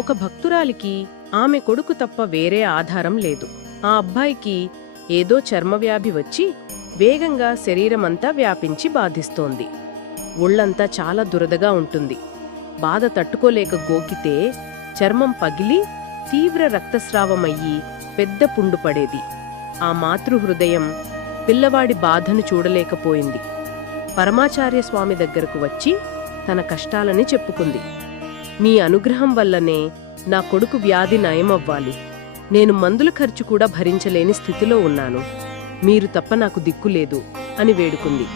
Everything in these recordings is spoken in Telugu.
ఒక భక్తురాలికి ఆమె కొడుకు తప్ప వేరే ఆధారం లేదు. ఆ అబ్బాయికి ఏదో చర్మవ్యాధి వచ్చి వేగంగా శరీరమంతా వ్యాపించి బాధిస్తోంది. ఒళ్లంతా చాలా దురదగా ఉంటుంది. బాధ తట్టుకోలేక గోకితే చర్మం పగిలి తీవ్ర రక్తస్రావమయ్యి పెద్ద పుండు పడేది. ఆ మాతృహృదయం పిల్లవాడి బాధను చూడలేకపోయింది. పరమాచార్య స్వామి దగ్గరకు వచ్చి తన కష్టాలని చెప్పుకుంది. మీ అనుగ్రహం వల్లనే నా కొడుకు వ్యాధి నయమవ్వాలి. నేను మందుల ఖర్చు కూడా భరించలేని స్థితిలో ఉన్నాను. మీరు తప్ప నాకు దిక్కులేదు అని వేడుకుంది.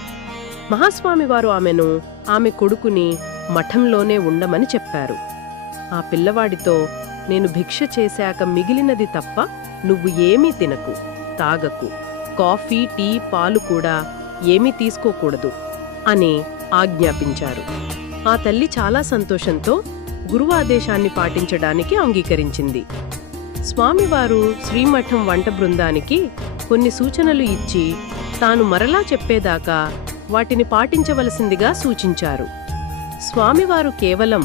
మహాస్వామివారు ఆమెను, ఆమె కొడుకుని మఠంలోనే ఉండమని చెప్పారు. ఆ పిల్లవాడితో, నేను భిక్ష చేశాక మిగిలినది తప్ప నువ్వు ఏమీ తినకు, తాగకు, కాఫీ, టీ, పాలు కూడా ఏమీ తీసుకోకూడదు అని ఆజ్ఞాపించారు. ఆ తల్లి చాలా సంతోషంతో గురువు ఆదేశాన్ని పాటించడానికి అంగీకరించింది. స్వామివారు శ్రీమఠం వంట బృందానికి కొన్ని సూచనలు ఇచ్చి తాను మరలా చెప్పేదాకా వాటిని పాటించవలసిందిగా సూచించారు. స్వామివారు కేవలం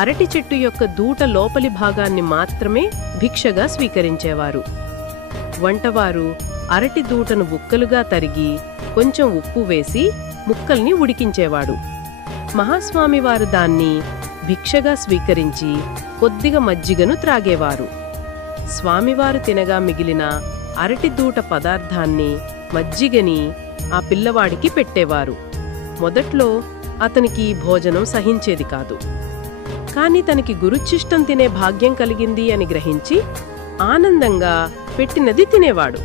అరటి చెట్టు యొక్క దూట లోపలి భాగాన్ని మాత్రమే భిక్షగా స్వీకరించేవారు. వంటవారు అరటి దూటను ముక్కలుగా తరిగి కొంచెం ఉప్పు వేసి ముక్కల్ని ఉడికించేవాడు. మహాస్వామివారు దాన్ని భిక్షగా స్వీకరించి కొద్దిగా మజ్జిగను త్రాగేవారు. స్వామివారు తినగా మిగిలిన అరటి దూట పదార్థాన్ని, మజ్జిగని ఆ పిల్లవాడికి పెట్టేవారు. మొదట్లో అతనికి భోజనం సహించేది కాదు. కాని తనకి గురుచిష్టం తినే భాగ్యం కలిగింది అని గ్రహించి ఆనందంగా పెట్టినది తినేవాడు.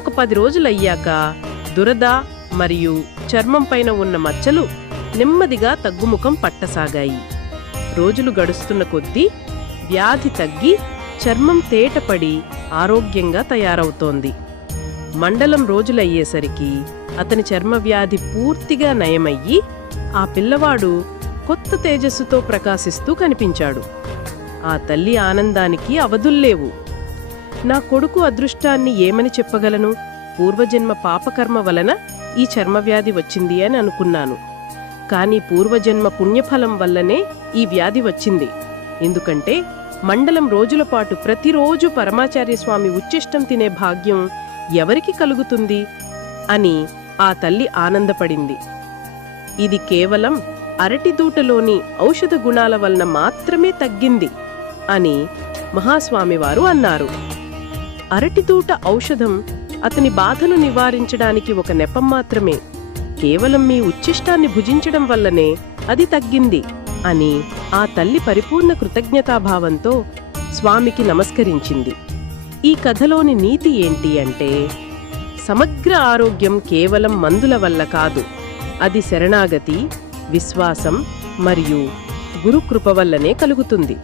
ఒక 10 రోజులయ్యాక దురద మరియు చర్మం పైన ఉన్న మచ్చలు నెమ్మదిగా తగ్గుముఖం పట్టసాగాయి. రోజులు గడుస్తున్న కొద్దీ వ్యాధి తగ్గి చర్మం తేటపడి ఆరోగ్యంగా తయారవుతోంది. మండలం రోజులయ్యేసరికి అతని చర్మవ్యాధి పూర్తిగా నయమయ్యి ఆ పిల్లవాడు కొత్త తేజస్సుతో ప్రకాశిస్తూ కనిపించాడు. ఆ తల్లి ఆనందానికి అవధుల్లేవు. నా కొడుకు అదృష్టాన్ని ఏమని చెప్పగలను? పూర్వజన్మ పాపకర్మ వలన ఈ చర్మవ్యాధి వచ్చింది అని అనుకున్నాను. కాని పూర్వజన్మ పుణ్యఫలం వల్లనే ఈ వ్యాధి వచ్చింది. ఎందుకంటే మండలం రోజుల పాటు ప్రతిరోజు పరమాచార్య స్వామి ఉచ్చిష్టం తినే భాగ్యం ఎవరికి కలుగుతుంది అని ఆ తల్లి ఆనందపడింది. ఇది కేవలం అరటిదూటలోని ఔషధ గుణాల వలన మాత్రమే తగ్గింది అని మహాస్వామివారు అన్నారు. అరటిదూట ఔషధం అతని బాధను నివారించడానికి ఒక నెపం మాత్రమే. కేవలం మీ ఉచ్చిష్టాన్ని భుజించడం వల్లనే అది తగ్గింది అని ఆ తల్లి పరిపూర్ణ కృతజ్ఞతాభావంతో స్వామికి నమస్కరించింది. ఈ కథలోని నీతి ఏంటి అంటే, సమగ్ర ఆరోగ్యం కేవలం మందుల వల్ల కాదు, అది శరణాగతి, విశ్వాసం మరియు గురుకృప వల్లనే కలుగుతుంది.